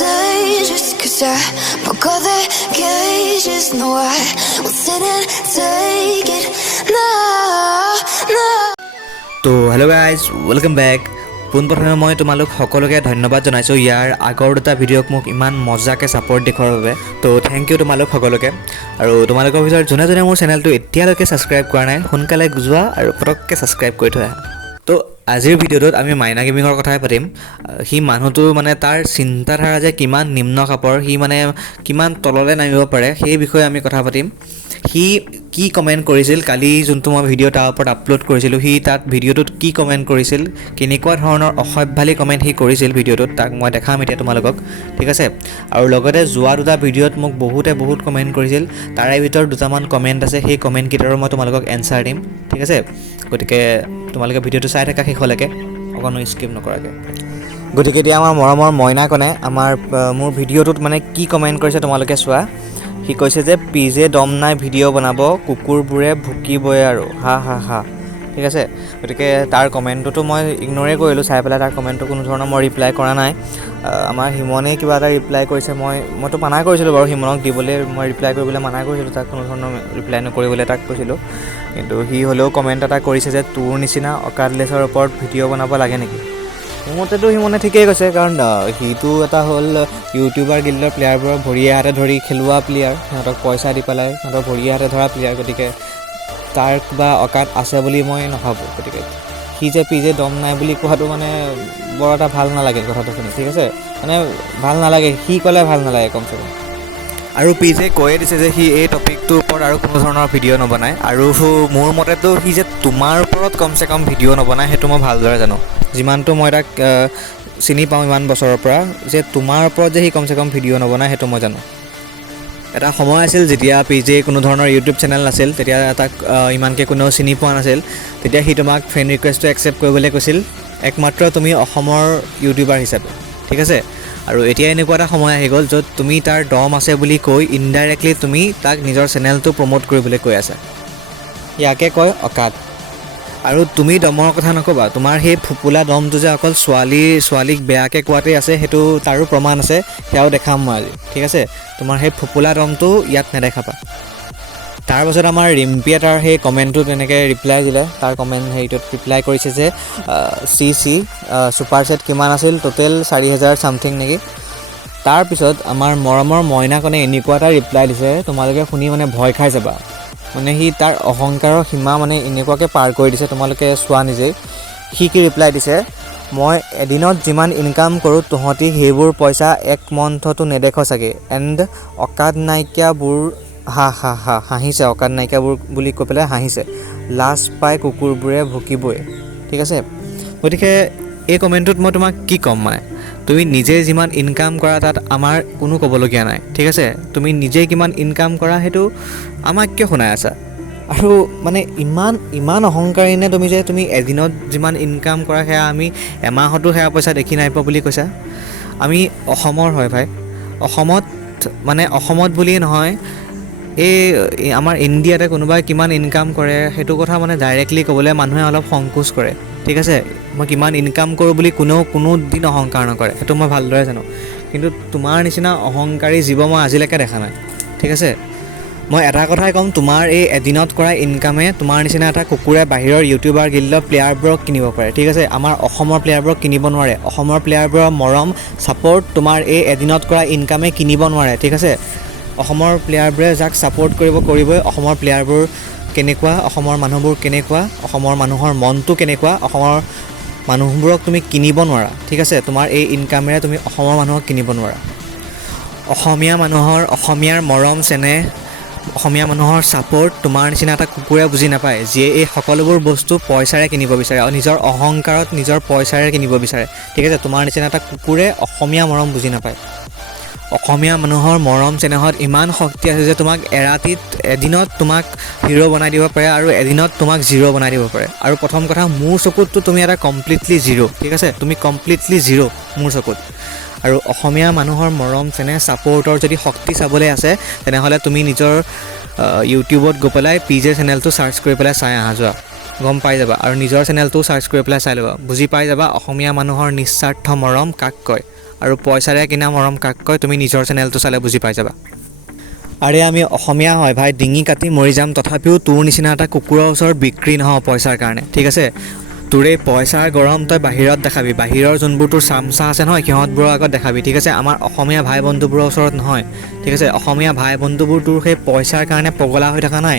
dangerous, 'cause I broke all the cages. No, I won't sit and take it. No, no. তো hello' guys welcome back. পোনপ্ৰথমে মই তোমালোক সকলোকে ধন্যবাদ জনাইছোঁ ইয়াৰ আগৰ দুটা ভিডিঅ'ক মোক ইমান মজাকৈ ছাপৰ্ট দেখুৱাৰ বাবে। তো থেংক ইউ তোমালোক সকলোকে। আৰু তোমালোকৰ ভিতৰত যোনে যোনে মোৰ চেনেলটো এতিয়ালৈকে ছাবস্ক্ৰাইব কৰা নাই সোনকালে যোৱা আৰু পটককৈ ছাবস্ক্ৰাইব কৰি থৈ আহা। তো আজিৰ ভিডিঅ'টোত আমি মাইনা গেমিঙৰ কথাই পাতিম। সি মানুহটো মানে তাৰ চিন্তাধাৰা যে কিমান নিম্ন খাপৰ, সি মানে কিমান তললৈ নামিব পাৰে সেই বিষয়ে আমি কথা পাতিম। সি কি কমেণ্ট কৰিছিল কালি যোনটো মই ভিডিঅ' তাৰ ওপৰত আপলোড কৰিছিলোঁ, সি তাত ভিডিঅ'টোত কি কমেণ্ট কৰিছিল, কেনেকুৱা ধৰণৰ অসভ্যালি কমেণ্ট সি কৰিছিল ভিডিঅ'টোত, তাক মই দেখাম এতিয়া তোমালোকক, ঠিক আছে। আৰু লগতে যোৱা দুটা ভিডিঅ'ত মোক বহুত কমেণ্ট কৰিছিল, তাৰে ভিতৰত দুটামান কমেণ্ট আছে, সেই কমেণ্টকেইটাৰো মই তোমালোকক এনচাৰ দিম, ঠিক আছে। গতিকে তোমালোকে ভিডিঅ'টো চাই থাকা শেষলৈকে, অকণো স্কিপ নকৰাকৈ। গতিকে এতিয়া আমাৰ মৰমৰ মইনাকণে মোৰ ভিডিঅ'টোত মানে কি কমেণ্ট কৰিছে তোমালোকে চোৱা। সি কৈছে যে পিজে দম নাই ভিডিঅ' বনাব, কুকুৰবোৰে ভুকিবই আৰু হা হা হা, ঠিক আছে। গতিকে তাৰ কমেণ্টটোতো মই ইগন'ৰে কৰিলোঁ, চাই পেলাই তাৰ কমেণ্টটো কোনো ধৰণৰ মই ৰিপ্লাই কৰা নাই। আমাৰ হিমনে কিবা এটা ৰিপ্লাই কৰিছে, মইতো মানা কৰিছিলোঁ বাৰু হিমনক দিবলৈ, মই ৰিপ্লাই কৰিবলৈ মানা কৰিছিলোঁ, তাক কোনো ধৰণৰ ৰিপ্লাই নকৰিবলৈ তাক কৈছিলোঁ। কিন্তু সি হ'লেও কমেণ্ট এটা কৰিছে যে তোৰ নিচিনা অকাডলেছৰ ওপৰত ভিডিঅ' বনাব লাগে নেকি। মোৰ মতেতো সিমনে ঠিকেই কৈছে, কাৰণ সিটো এটা হ'ল ইউটিউবাৰ গিল্ডৰ প্লেয়াৰবোৰৰ ভৰিয়ে হাতে ধৰি খেলোৱা প্লেয়াৰ, সিহঁতক পইচা দি পেলাই সিহঁতৰ ভৰিয়ে হাতে ধৰা প্লেয়াৰ। গতিকে তাৰ কিবা অকাত আছে বুলি মই নাভাবোঁ। গতিকে সি যে পিজে দম নাই বুলি কোৱাটো মানে বৰ এটা ভাল নালাগে কথাটো শুনি, ঠিক আছে। মানে ভাল নালাগে, সি ক'লে ভাল নালাগে কমচে কম। আৰু পিজে কৈয়ে দিছে যে সি এই টপিকটোৰ ওপৰত আৰু কোনো ধৰণৰ ভিডিঅ' নবনায়। আৰু মোৰ মতেতো সি যে তোমাৰ ওপৰত কমচে কম ভিডিঅ' নবনায় সেইটো মই ভালদৰে জানো, যিমানটো মই তাক চিনি পাওঁ ইমান বছৰৰ পৰা, যে তোমাৰ ওপৰত যে সি কমচে কম ভিডিঅ' নবনায় সেইটো মই জানো। এটা সময় আছিল যেতিয়া পিজে কোনো ধৰণৰ ইউটিউব চেনেল নাছিল, তেতিয়া তাক ইমানকৈ কোনেও চিনি পোৱা নাছিল। তেতিয়া সি তোমাক ফ্ৰেণ্ড ৰিকুৱেষ্টটো একচেপ্ট কৰিবলৈ কৈছিল, একমাত্ৰ তুমি অসমৰ ইউটিউবাৰ হিচাপে, ঠিক আছে। আৰু এতিয়া এনেকুৱা এটা সময় আহি গ'ল য'ত তুমি তাৰ দম আছে বুলি কৈ ইনডাইৰেক্টলি তুমি তাক নিজৰ চেনেলটো প্ৰমোট কৰিবলৈ কৈ আছা। ইয়াকে কয় অকাত। আৰু তুমি দমৰ কথা নক'বা, তোমাৰ সেই ফুপুলা দমটো যে অকল ছোৱালীক বেয়াকৈ কোৱাতেই আছে, সেইটো তাৰো প্ৰমাণ আছে, সেয়াও দেখাম মই আজি, ঠিক আছে। তোমাৰ সেই ফুপুলা দমটো ইয়াত নেদেখাবা। তাৰপাছত আমাৰ ৰিম্পিয়ে তাৰ সেই কমেণ্টটো তেনেকৈ ৰিপ্লাই দিলে, তাৰ কমেণ্ট হেৰিটোত ৰিপ্লাই কৰিছে যে চি ছুপাৰ ছেট কিমান আছিল টোটেল 4000 ছামথিং নেকি। তাৰপিছত আমাৰ মৰমৰ মইনাকণে এনেকুৱা এটা ৰিপ্লাই দিছে, তোমালোকে শুনি মানে ভয় খাই যাবা। মানে সি তাৰ অহংকাৰৰ সীমা মানে এনেকুৱাকৈ পাৰ কৰি দিছে, তোমালোকে চোৱা নিজেই। সি কি ৰিপ্লাই দিছে, মই এদিনত যিমান ইনকাম কৰোঁ তহঁতি সেইবোৰ পইচা এক মন্থটো নেদেখ চাগে, এণ্ড অকাদ নাইকিয়াবোৰ হা হা হা, হাঁহিছে, অকাদ নাইকিয়াবোৰ বুলি কৈ পেলাই হাঁহিছে, লাজ পাই কুকুৰবোৰে ভুকিবই, ঠিক আছে। গতিকে এই কমেণ্টটোত মই তোমাক কি ক'ম, মানে তুমি নিজে যিমান ইনকাম কৰা তাত আমাৰ কোনো ক'বলগীয়া নাই, ঠিক আছে। তুমি নিজে কিমান ইনকাম কৰা সেইটো আমাক কিয় শুনাই আছা। আৰু মানে ইমান অহংকাৰী নে তুমি যে তুমি এদিনত যিমান ইনকাম কৰা সেয়া আমি এমাহতো সেয়া পইচা দেখি নাই পোৱা বুলি কৈছা। আমি অসমৰ হয় ভাই, অসমত বুলিয়েই নহয়, এই আমাৰ ইণ্ডিয়াতে কোনোবাই কিমান ইনকাম কৰে সেইটো কথা মানে ডাইৰেক্টলি ক'বলৈ মানুহে অলপ সংকোচ কৰে, ঠিক আছে। মই কিমান ইনকাম কৰোঁ বুলি কোনো দিন অহংকাৰ নকৰে, সেইটো মই ভালদৰে জানো। কিন্তু তোমাৰ নিচিনা অহংকাৰী জীৱ মই আজিলৈকে দেখা নাই, ঠিক আছে। মই এটা কথাই ক'ম, তোমাৰ এই এদিনত কৰা ইনকামে তোমাৰ নিচিনা এটা কুকুৰে বাহিৰৰ ইউটিউবাৰ গিল্ডৰ প্লেয়াৰবোৰক কিনিব পাৰে, ঠিক আছে। আমাৰ অসমৰ প্লেয়াৰবোৰক কিনিব নোৱাৰে। অসমৰ প্লেয়াৰবোৰৰ মৰম ছাপোৰ্ট তোমাৰ এই এদিনত কৰা ইনকামে কিনিব নোৱাৰে, ঠিক আছে। অসমৰ প্লেয়াৰবোৰে যাক ছাপোৰ্ট কৰিবই, অসমৰ প্লেয়াৰবোৰ কেনেকুৱা, অসমৰ মানুহবোৰ কেনেকুৱা, অসমৰ মানুহৰ মনটো কেনেকুৱা, অসমৰ মানুহবোৰক তুমি কিনিব নোৱাৰা, ঠিক আছে। তোমাৰ এই ইনকামেৰে তুমি অসমৰ মানুহক কিনিব নোৱাৰা। অসমীয়াৰ মৰম চেনেহ, অসমীয়া মানুহৰ ছাপোৰ্ট তোমাৰ নিচিনা এটা কুকুৰে বুজি নাপায়, যিয়ে এই সকলোবোৰ বস্তু পইচাৰে কিনিব বিচাৰে আৰু নিজৰ অহংকাৰত নিজৰ পইচাৰে কিনিব বিচাৰে, ঠিক আছে। তোমাৰ নিচিনা এটা কুকুৰে অসমীয়া মৰম বুজি নাপায়। অসমীয়া মানুহৰ মৰম চেনেহত ইমান শক্তি আছে যে তোমাক এদিনত তোমাক হিৰ' বনাই দিব পাৰে আৰু এদিনত তোমাক জিৰ' বনাই দিব পাৰে। আৰু প্ৰথম কথা, মোৰ চকুততো তুমি এটা কমপ্লিটলি জিৰ', ঠিক আছে। তুমি কমপ্লিটলি জিৰ' মোৰ চকুত। আৰু অসমীয়া মানুহৰ মৰম চেনেহ ছাপোৰ্টৰ যদি শক্তি চাবলৈ আছে তেনেহ'লে তুমি নিজৰ ইউটিউবত গৈ পেলাই পিজে চেনেলটো ছাৰ্চ কৰি পেলাই চাই আহা, যোৱা, গম পাই যাবা। আৰু নিজৰ চেনেলটো ছাৰ্চ কৰি পেলাই চাই ল'বা, বুজি পাই যাবা অসমীয়া মানুহৰ নিস্বাৰ্থ মৰম কাক কয় আৰু পইচাৰে কিনা মৰম কাক কয় তুমি নিজৰ চেনেলটো চালে বুজি পাই যাবা। আৰে আমি অসমীয়া হয় ভাই, ডিঙি কাটি মৰি যাম, তথাপিও তোৰ নিচিনা এটা কুকুৰৰ ওচৰত বিক্ৰী নহওঁ পইচাৰ কাৰণে, ঠিক আছে। তোৰ এই পইচাৰ গৰম তই বাহিৰত দেখাবি, বাহিৰৰ যোনবোৰ তোৰ চামচা আছে নহয় সিহঁতবোৰৰ আগত দেখাবি, ঠিক আছে। আমাৰ অসমীয়া ভাই বন্ধুবোৰৰ ওচৰত নহয়, ঠিক আছে। অসমীয়া ভাই বন্ধুবোৰ তোৰ সেই পইচাৰ কাৰণে পগলা হৈ থকা নাই।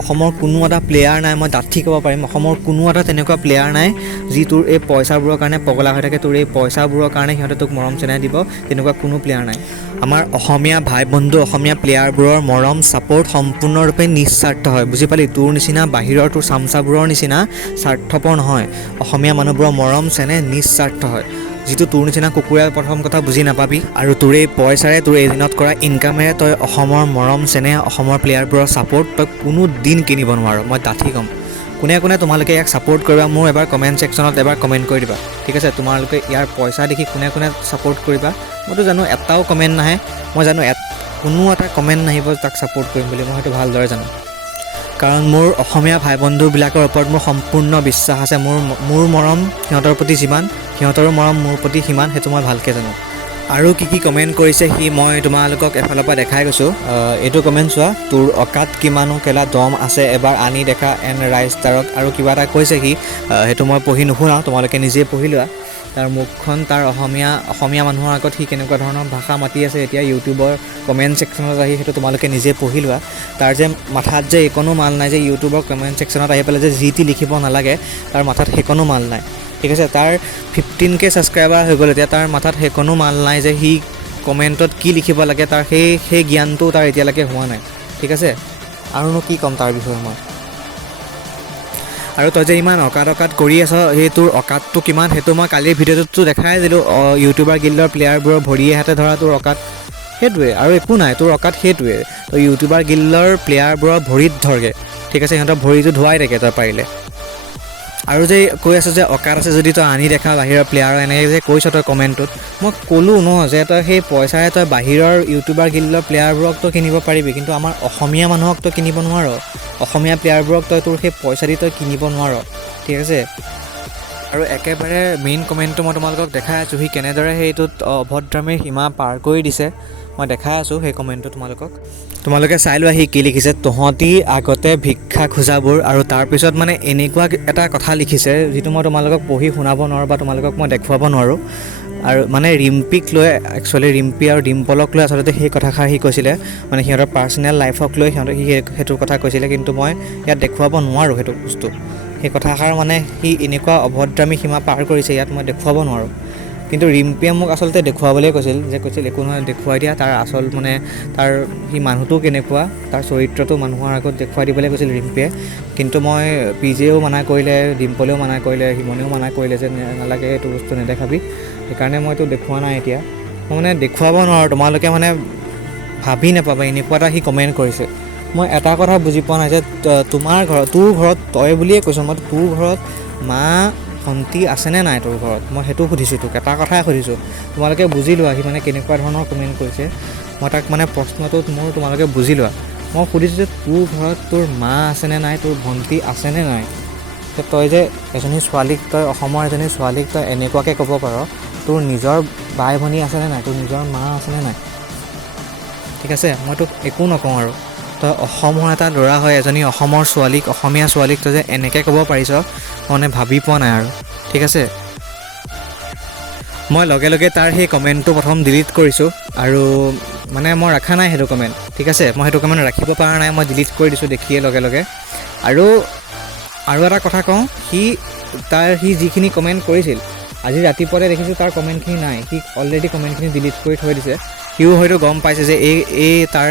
অসমৰ কোনো এটা প্লেয়াৰ নাই, মই ডাঠি ক'ব পাৰিম, অসমৰ কোনো এটা তেনেকুৱা প্লেয়াৰ নাই যি তোৰ এই পইচাবোৰৰ কাৰণে পগলা হৈ থাকে, তোৰ এই পইচাবোৰৰ কাৰণে সিহঁতে তোক মৰম চেনেহ দিব, তেনেকুৱা কোনো প্লেয়াৰ নাই। আমাৰ অসমীয়া ভাই বন্ধু, অসমীয়া প্লেয়াৰবোৰৰ মৰম ছাপোৰ্ট সম্পূৰ্ণৰূপে নিস্বাৰ্থ হয়, বুজি পালি। তোৰ নিচিনা বাহিৰৰ তোৰ চামচাবোৰৰ নিচিনা স্বাৰ্থপৰ নহয়। অসমীয়া মানুহবোৰৰ মৰম চেনেহ নিস্বাৰ্থ হয়, যিটো তোৰ নিচিনা কুকুৰে প্ৰথম কথা বুজি নাপাবি। আৰু তোৰ এই পইচাৰে, তোৰ এদিনত কৰা ইনকামেৰে তই অসমৰ মৰম চেনেহ, অসমৰ প্লেয়াৰবোৰৰ ছাপোৰ্ট তই কোনো দিন কিনিব নোৱাৰ, মই ডাঠি ক'ম। কোনে কোনে তোমালোকে ইয়াক ছাপোৰ্ট কৰিবা মোৰ এবাৰ কমেণ্ট ছেকশ্যনত এবাৰ কমেণ্ট কৰি দিবা, ঠিক আছে। তোমালোকে ইয়াৰ পইচা দেখি কোনে কোনে ছাপোৰ্ট কৰিবা, মইতো জানো এটাও কমেণ্ট নাহে, মই জানো কোনো এটা কমেণ্ট নাহিব তাক ছাপোৰ্ট কৰিম বুলি, মই সেইটো ভালদৰে জানো। কাৰণ মোৰ অসমীয়া ভাই বন্ধুবিলাকৰ ওপৰত মোৰ সম্পূৰ্ণ বিশ্বাস আছে। মোৰ মৰম সিহঁতৰ প্ৰতি যিমান, সিহঁতৰো মৰম মোৰ প্ৰতি সিমান, সেইটো মই ভালকৈ জানো। আৰু কি কমেণ্ট কৰিছে সি মই তোমালোকক এফালৰ পৰা দেখাই গৈছোঁ। এইটো কমেণ্ট চোৱা, তোৰ অকাত কিমানো কেলা দম আছে এবাৰ আনি দেখা এন ৰাইষ্টাৰক, আৰু কিবা এটা কৈছে সি, সেইটো মই পঢ়ি নুশুনাওঁ, তোমালোকে নিজেই পঢ়ি লোৱা। তাৰ মুখখন, তাৰ অসমীয়া মানুহৰ আগত সি কেনেকুৱা ধৰণৰ ভাষা মাতি আছে এতিয়া ইউটিউবৰ কমেণ্ট ছেকশ্যনত আহি, সেইটো তোমালোকে নিজে পঢ়ি লোৱা। তাৰ যে মাথাত যে একোনো মাল নাই যে ইউটিউবৰ কমেণ্ট ছেকশ্যনত আহি পেলাই যে যি টি লিখিব নালাগে, তাৰ মাথাত সেইকণো মাল নাই, ঠিক আছে। তাৰ 15K ছাবস্ক্ৰাইবাৰ হৈ গ'ল এতিয়া, তাৰ মাথাত সেইকণো মাল নাই যে সি কমেণ্টত কি লিখিব লাগে, তাৰ সেই জ্ঞানটো তাৰ এতিয়ালৈকে হোৱা নাই, ঠিক আছে। আৰুনো কি ক'ম তাৰ বিষয়ে মই। আৰু তই যে ইমান অকাত কৰি আছ, সেই তোৰ অকাতটো কিমান সেইটো মই কালিৰ ভিডিঅ'টোতো দেখাই দিলোঁ। ইউটিউবাৰ গিল্ডৰ প্লেয়াৰবোৰৰ ভৰিয়ে হাতে ধৰা তোৰ অকাত সেইটোৱে, আৰু একো নাই, তোৰ অকাত সেইটোৱে। তই ইউটিউবাৰ গিল্ডৰ প্লেয়াৰবোৰৰ ভৰিত ধৰগে, ঠিক আছে, সিহঁতৰ ভৰিটো ধোৱাই থাকে তই পাৰিলে। আৰু যে কৈ আছোঁ যে অকাত আছে যদি তই আনি দেখা বাহিৰৰ প্লেয়াৰৰ, এনেকৈ যে কৈছ তই কমেণ্টটোত, মই ক'লোঁ ন যে তই সেই পইচাৰে তই বাহিৰৰ ইউটিউবাৰ গিল্ডৰ প্লেয়াৰবোৰক তই কিনিব পাৰিবি, কিন্তু আমাৰ অসমীয়া মানুহক তই কিনিব নোৱাৰ। অসমীয়া প্লেয়াৰবোৰক তই তোৰ সেই পইচা দি তই কিনিব নোৱাৰ, ঠিক আছে। আৰু একেবাৰে মেইন কমেণ্টটো মই তোমালোকক দেখাই আছোঁ, সি কেনেদৰে সেইটোত অভদ্ৰামীৰ সীমা পাৰ কৰি দিছে, মই দেখাই আছোঁ সেই কমেণ্টটো তোমালোকে চাই লোৱা সি কি লিখিছে। তহঁতি আগতে ভিক্ষা খোজাবোৰ, আৰু তাৰপিছত মানে এনেকুৱা এটা কথা লিখিছে যিটো মই তোমালোকক পঢ়ি শুনাব নোৱাৰোঁ বা তোমালোকক মই দেখুৱাব নোৱাৰোঁ। আৰু মানে ৰিম্পিক লৈ, একচুৱেলি ৰিম্পি আৰু ডিম্পলক লৈ আচলতে সেই কথাষাৰ সি কৈছিলে, মানে সিহঁতৰ পাৰ্চনেল লাইফক লৈ সি সেইটো কথা কৈছিলে, কিন্তু মই ইয়াত দেখুৱাব নোৱাৰোঁ সেইটো বস্তু। সেই কথাষাৰ মানে সি এনেকুৱা অভদ্ৰামী সীমা পাৰ কৰিছে ইয়াত, মই দেখুৱাব নোৱাৰোঁ। কিন্তু ৰিম্পিয়ে মোক আচলতে দেখুৱাবলৈ কৈছিল একো নহয় দেখুৱাই দিয়া, তাৰ আচল মানে তাৰ সি মানুহটো কেনেকুৱা, তাৰ চৰিত্ৰটো মানুহৰ আগত দেখুৱাই দিবলৈ কৈছিল ৰিম্পিয়ে। কিন্তু মই পিজেও মানা কৰিলে, ডিম্পলেও মানা কৰিলে, হিমনেও মানা কৰিলে যে নালাগে এইটো বস্তু নেদেখাবি, সেইকাৰণে মইতো দেখুওৱা নাই এতিয়া। মই মানে দেখুৱাব নোৱাৰোঁ, তোমালোকে মানে ভাবি নাপাবা এনেকুৱা এটা সি কমেণ্ট কৰিছে। মই এটা কথা বুজি পোৱা নাই যে তোৰ ঘৰত তই বুলিয়ে কৈছোঁ, মই তোৰ ঘৰত মা ভণ্টি আছেনে নাই তোৰ ঘৰত, মই সেইটো সুধিছোঁ তোক, এটা কথাই সুধিছোঁ, তোমালোকে বুজি লোৱা সি মানে কেনেকুৱা ধৰণৰ কমেণ্ট কৰিছে। মই তাক মানে প্ৰশ্নটোত তোমালোকে বুজি লোৱা, মই সুধিছোঁ যে তোৰ ঘৰত তোৰ মা আছেনে নাই, তোৰ ভণ্টি আছেনে নাই। তই যে এজনী ছোৱালীক, তই অসমৰ এজনী ছোৱালীক তই এনেকুৱাকৈ ক'ব পাৰ, তোৰ নিজৰ বাই ভনী আছেনে নাই, তোৰ নিজৰ মা আছেনে নাই, ঠিক আছে। মই তোক একো নকওঁ আৰু, তই অসমৰ এটা ল'ৰা হয়, এজনী অসমৰ ছোৱালীক, অসমীয়া ছোৱালীক তই যে এনেকৈ ক'ব পাৰিছ, মানে ভাবি পোৱা নাই আৰু, ঠিক আছে। মই লগে লগে তাৰ সেই কমেণ্টটো প্ৰথম ডিলিট কৰিছোঁ, আৰু মানে মই ৰখা নাই সেইটো কমেণ্ট, ঠিক আছে। মই সেইটো কমেণ্ট ৰাখিব পৰা নাই, মই ডিলিট কৰি দিছোঁ দেখিয়ে লগে লগে। আৰু এটা কথা কওঁ, সি যিখিনি কমেণ্ট কৰিছিল, আজি ৰাতিপুৱাতে দেখিছোঁ তাৰ কমেণ্টখিনি নাই, সি অলৰেডি কমেণ্টখিনি ডিলিট কৰি থৈ দিছে। সিও হয়তো গম পাইছে যে তাৰ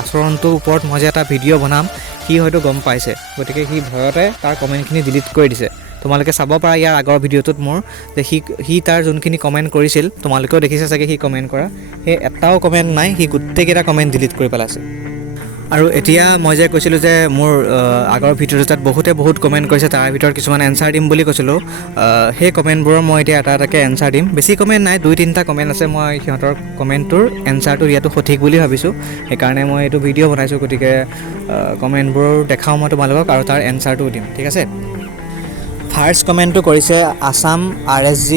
আচৰণটোৰ ওপৰত মই যে এটা ভিডিঅ' বনাম, সি হয়তো গম পাইছে, গতিকে সি ভয়তে তাৰ কমেণ্টখিনি ডিলিট কৰি দিছে। তোমালোকে চাব পাৰা ইয়াৰ আগৰ ভিডিঅ'টোত মোৰ যে সি তাৰ যোনখিনি কমেণ্ট কৰিছিল, তোমালোকেও দেখিছে চাগে সি কমেণ্ট কৰা, সেই এটাও কমেণ্ট নাই, সি গোটেইকেইটা কমেণ্ট ডিলিট কৰি পেলাইছে। আৰু এতিয়া মই যে কৈছিলোঁ যে মোৰ আগৰ ভিডিঅ'টোত বহুত কমেণ্ট কৰিছে, তাৰ ভিতৰত কিছুমান এনচাৰ দিম বুলি কৈছিলোঁ, সেই কমেণ্টবোৰৰ মই এতিয়া এটা এটাকৈ এনচাৰ দিম। বেছি কমেণ্ট নাই, 2-3টা কমেণ্ট আছে, মই সিহঁতৰ কমেণ্টটোৰ এনচাৰটো দিয়াটো সঠিক বুলি ভাবিছোঁ, সেইকাৰণে মই এইটো ভিডিঅ' বনাইছোঁ। গতিকে কমেণ্টবোৰ দেখাওঁ মই তোমালোকক, আৰু তাৰ এনচাৰটোও দিম, ঠিক আছে। ফাৰ্ষ্ট কমেণ্টটো কৰিছে আছাম RSG,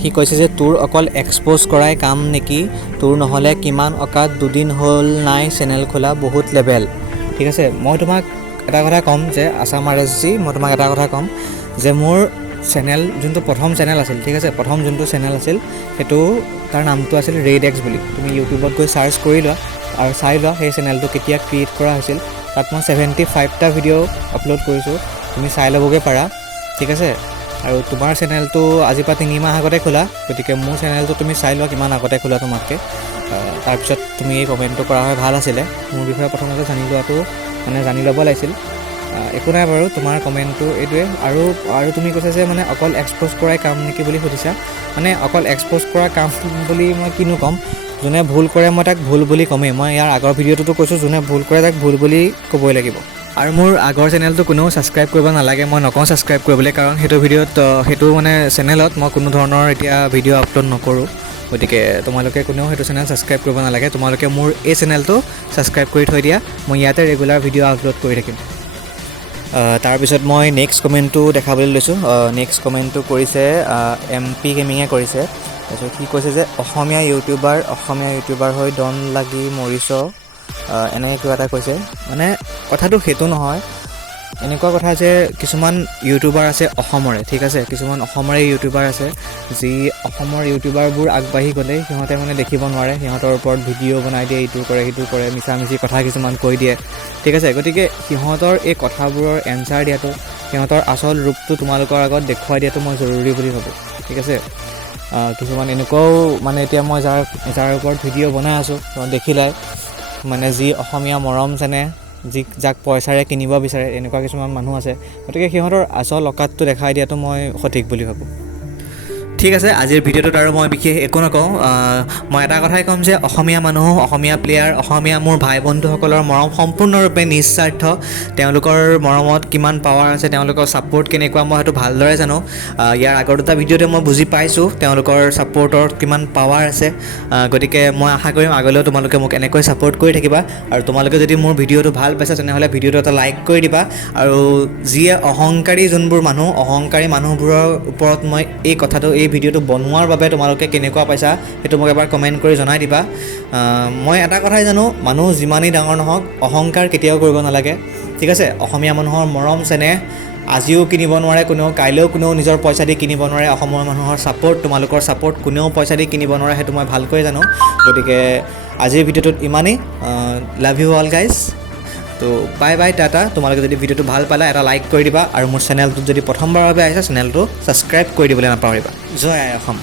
সি কৈছে যে তোৰ অকল এক্সপ'জ কৰাই কাম নেকি, তোৰ নহ'লে কিমান অকাত, দুদিন হ'ল নাই চেনেল খোলা, বহুত লেভেল। ঠিক আছে, মই তোমাক এটা কথা ক'ম যে আছাম আৰএছজি, মই তোমাক এটা কথা ক'ম যে মোৰ চেনেল যোনটো প্ৰথম চেনেল আছিল, ঠিক আছে, প্ৰথম যোনটো চেনেল আছিল সেইটো তাৰ নামটো আছিল ৰেড এক্স বুলি। তুমি ইউটিউবত গৈ ছাৰ্চ কৰি লোৱা আৰু চাই লোৱা সেই চেনেলটো কেতিয়া ক্ৰিয়েট কৰা হৈছিল। তাত মই 75টা ভিডিঅ' আপলোড কৰিছোঁ, তুমি চাই ল'বগৈ পাৰা। ঠিক আছে, আৰু তোমাৰ চেনেলটো আজিৰ পৰা 3 মাহ আগতে খোলা, গতিকে মোৰ চেনেলটো তুমি চাই লোৱা কিমান আগতে খোলা তোমাতকৈ। তাৰপিছত তুমি এই কমেণ্টটো কৰা হয় ভাল আছিলে। মোৰ বিষয়ে প্ৰথমতে জানি ল'ব লাগিছিল। একো নাই বাৰু, তোমাৰ কমেণ্টটো এইটোৱে। আৰু তুমি কৈছা যে মানে অকল এক্সপ'জ কৰাই কাম নেকি বুলি সুধিছা। মানে অকল এক্সপ'জ কৰা কাম বুলি মই কিনো ক'ম, যোনে ভুল কৰে মই তাক ভুল বুলি ক'মেই। মই ইয়াৰ আগৰ ভিডিঅ'টোতো কৈছোঁ, যোনে ভুল কৰে তাক ভুল বুলি ক'বই লাগিব। আৰু মোৰ আগৰ চেনেলটো কোনেও ছাবস্ক্ৰাইব কৰিব নালাগে, মই নকওঁ ছাবস্ক্ৰাইব কৰিবলৈ, কাৰণ সেইটো মানে চেনেলত মই কোনো ধৰণৰ এতিয়া ভিডিঅ' আপলোড নকৰোঁ। গতিকে তোমালোকে কোনেও সেইটো চেনেল ছাবস্ক্ৰাইব কৰিব নালাগে। তোমালোকে মোৰ এই চেনেলটো ছাবস্ক্ৰাইব কৰি থৈ দিয়া, মই ইয়াতে ৰেগুলাৰ ভিডিঅ' আপলোড কৰি থাকিম। তাৰপিছত মই নেক্সট কমেণ্টটো দেখাবলৈ লৈছোঁ। নেক্সট কমেণ্টটো কৰিছে MP গেমিঙে কৰিছে। তাৰপিছত সি কৈছে যে অসমীয়া ইউটিউবাৰ হৈ ডন লাগি মৰিছ, এনেকৈ কিবা এটা কৈছে। মানে কথাটো সেইটো নহয়, এনেকুৱা কথা যে কিছুমান ইউটিউবাৰ আছে অসমৰে, ঠিক আছে, কিছুমান অসমৰে ইউটিউবাৰ আছে যি অসমৰ ইউটিউবাৰবোৰ আগবাঢ়ি গ'লে সিহঁতে মানে দেখিব নোৱাৰে, সিহঁতৰ ওপৰত ভিডিঅ' বনাই দিয়ে, ইটো কৰে সিটো কৰে, মিছামিছি কথা কিছুমান কৈ দিয়ে। ঠিক আছে, গতিকে সিহঁতৰ এই কথাবোৰৰ এনচাৰ দিয়াটো, সিহঁতৰ আচল ৰূপটো তোমালোকৰ আগত দেখুৱাই দিয়াটো মই জৰুৰী বুলি ভাবোঁ। ঠিক আছে, কিছুমান এনেকুৱাও মানে এতিয়া মই যাৰ ওপৰত ভিডিঅ' বনাই আছোঁ দেখিলাই, মানে যি অসমীয়া মৰম চেনেহ যাক পইচাৰে কিনিব বিচাৰে, এনেকুৱা কিছুমান মানুহ আছে। গতিকে সিহঁতৰ আচল অকাতটো দেখাই দিয়াটো মই সঠিক বুলি ভাবোঁ। ঠিক আছে, আজিৰ ভিডিঅ'টোত আৰু মই বিশেষ একো নকওঁ। মই এটা কথাই ক'ম যে অসমীয়া মানুহ, অসমীয়া প্লেয়াৰ, অসমীয়া মোৰ ভাই বন্ধুসকলৰ মৰম সম্পূৰ্ণৰূপে নিস্বাৰ্থ। তেওঁলোকৰ মৰমত কিমান পাৱাৰ আছে, তেওঁলোকৰ ছাপোৰ্ট কেনেকুৱা, মই সেইটো ভালদৰে জানো। ইয়াৰ আগৰ দুটা ভিডিঅ'তে মই বুজি পাইছোঁ তেওঁলোকৰ ছাপোৰ্টৰ কিমান পাৱাৰ আছে। গতিকে মই আশা কৰিম আগলৈও তোমালোকে মোক এনেকৈ ছাপোৰ্ট কৰি থাকিবা। আৰু তোমালোকে যদি মোৰ ভিডিঅ'টো ভাল পাইছা তেনেহ'লে ভিডিঅ'টো এটা লাইক কৰি দিবা। আৰু যিয়ে অহংকাৰী অহংকাৰী মানুহবোৰৰ ওপৰত মই এই ভিডিঅ'টো বনোৱাৰ বাবে তোমালোকে কেনেকুৱা পাইছা সেইটো মোক এবাৰ কমেণ্ট কৰি জনাই দিবা। মই এটা কথাই জানো, মানুহ যিমানেই ডাঙৰ নহওক অহংকাৰ কেতিয়াও কৰিব নালাগে। ঠিক আছে, অসমীয়া মানুহৰ মৰম চেনেহ আজিও কিনিব নোৱাৰে কোনেও, কাইলৈও কোনেও নিজৰ পইচা দি কিনিব নোৱাৰে। অসমৰ মানুহৰ ছাপোৰ্ট, তোমালোকৰ ছাপোৰ্ট কোনেও পইচা দি কিনিব নোৱাৰে, সেইটো মই ভালকৈ জানো। গতিকে আজিৰ ভিডিঅ'টোত ইমানেই। Love you all guys. তো বাই বাই, টাটা। তোমালোকে যদি ভিডিঅ'টো ভাল পালা এটা লাইক কৰি দিবা, আৰু মোৰ চেনেলটোত যদি প্ৰথমবাৰৰ বাবে আহিছা চেনেলটো ছাবস্ক্ৰাইব কৰি দিবলৈ নাপাহৰিবা। জয় আই অসম।